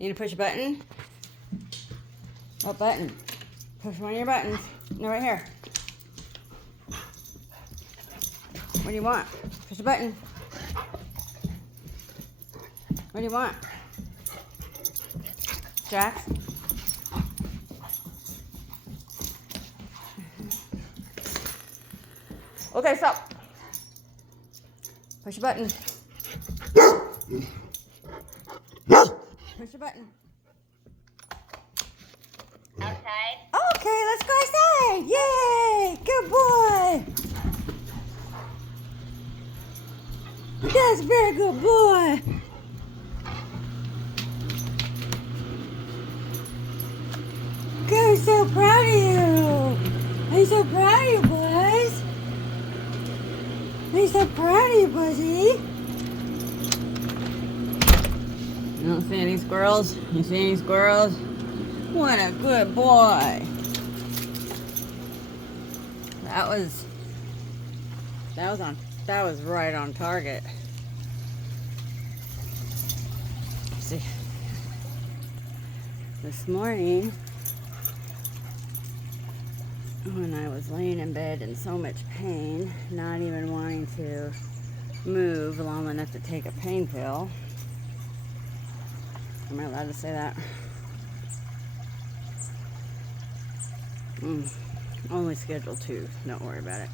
You need to push a button? What button? Push one of your buttons. No, right here. What do you want? Push a button. What do you want? Jax? Okay, stop. Push a button. Push a button. Outside? Okay, let's go outside. Yay! Good boy. That's a very good boy. Good, I'm so proud of you. I'm so proud of you, boys. I'm so proud of you, Buzzy. You don't see any squirrels? You see any squirrels? What a good boy. That was right on target. See, this morning when I was laying in bed in so much pain, not even wanting to move long enough to take a pain pill. Am I allowed to say that? Only schedule 2. Don't worry about it.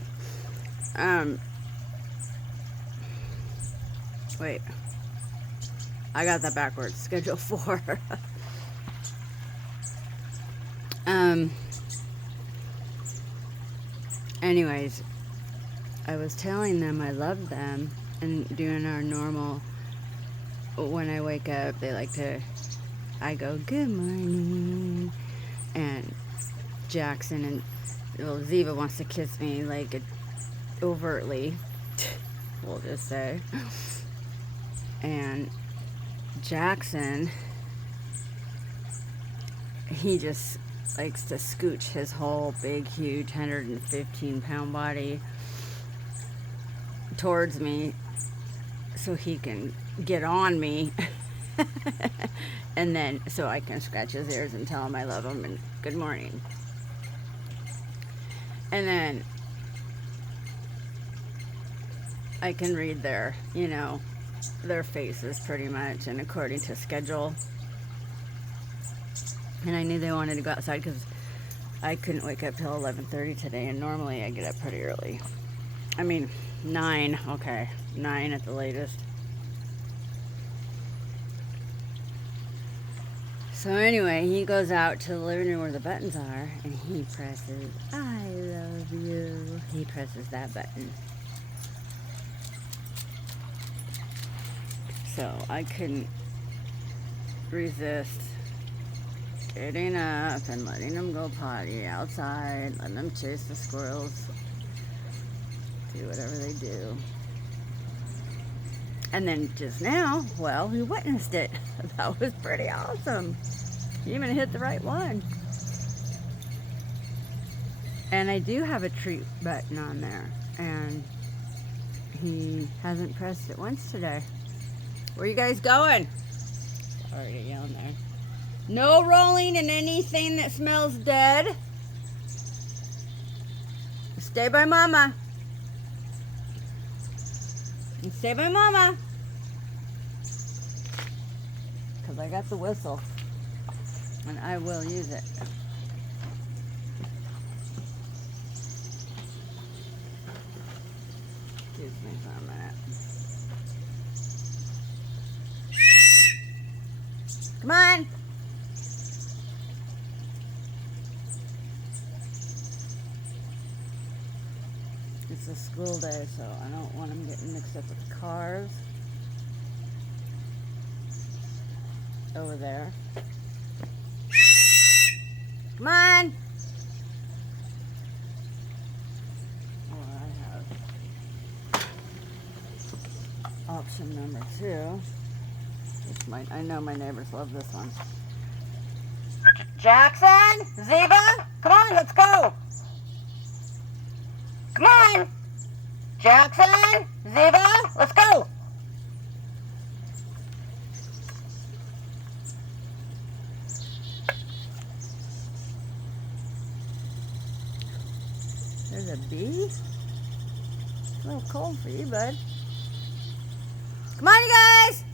Wait. I got that backwards. Schedule 4. Anyways, I was telling them I love them and doing our normal, when I wake up, I go, good morning. And Jackson and Ziva wants to kiss me like overtly, we'll just say. And Jackson, he just likes to scooch his whole big, huge 115-pound body towards me so he can get on me. And then so I can scratch his ears and tell him I love him and good morning. And then I can read their faces pretty much, and according to schedule. And I knew they wanted to go outside because I couldn't wake up till 11:30 today, and normally I get up pretty early. I mean, 9, okay, 9 at the latest. So anyway, he goes out to the living room where the buttons are, and he presses, I love you. He presses that button. So I couldn't resist getting up and letting him go potty outside, letting them chase the squirrels, do whatever they do. And then just now, well, we witnessed it. That was pretty awesome. He even hit the right one. And I do have a treat button on there, and he hasn't pressed it once today. Where are you guys going? Already yelling there. No rolling in anything that smells dead. Stay by mama. And stay by mama. Because I got the whistle. And I will use it. Excuse me for a minute. Come on. It's a school day, so I don't want them getting mixed up with cars. Over there. Come on. Oh, I have option number 2. I know my neighbors love this one. Jackson, Ziva, come on, let's go. Come on. Jackson, Ziva, let's go. to be. It's a little cold for you, bud. Come on, you guys!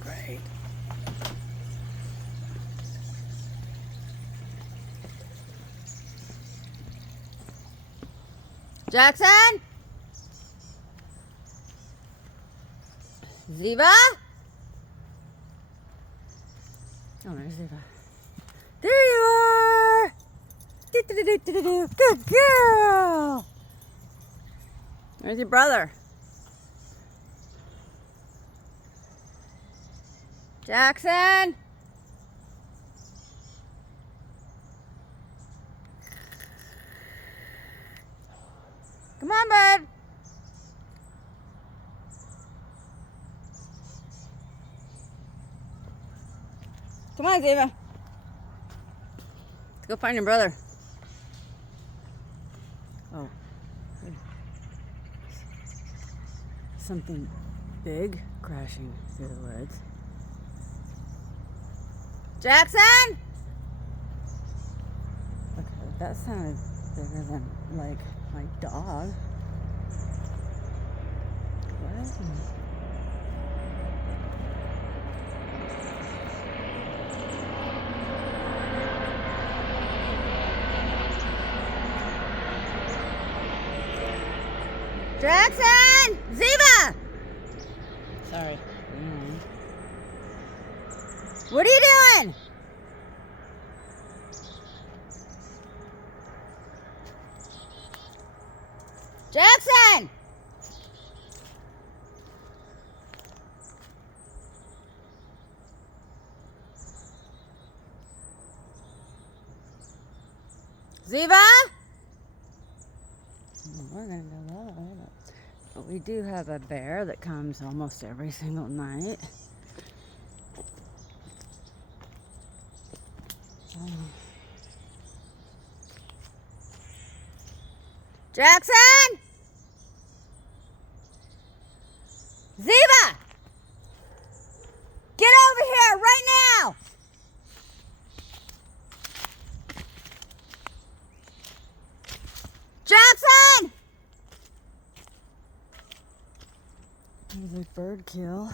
Great. Jackson? Ziva? Oh, there's Ziva. There you are! Good girl! Where's your brother? Jackson? Come on, bud. Come on, Ziva. Let's go find your brother. Oh. Something big crashing through the woods. Jackson? Okay, that sounded bigger than, like, my dog. What? Jackson! Ziva! Sorry. What are you doing? Jackson! Ziva? We're gonna go that way, but we do have a bear that comes almost every single night. Jackson? Ziva! Get over here right now! Jackson! There's a bird kill.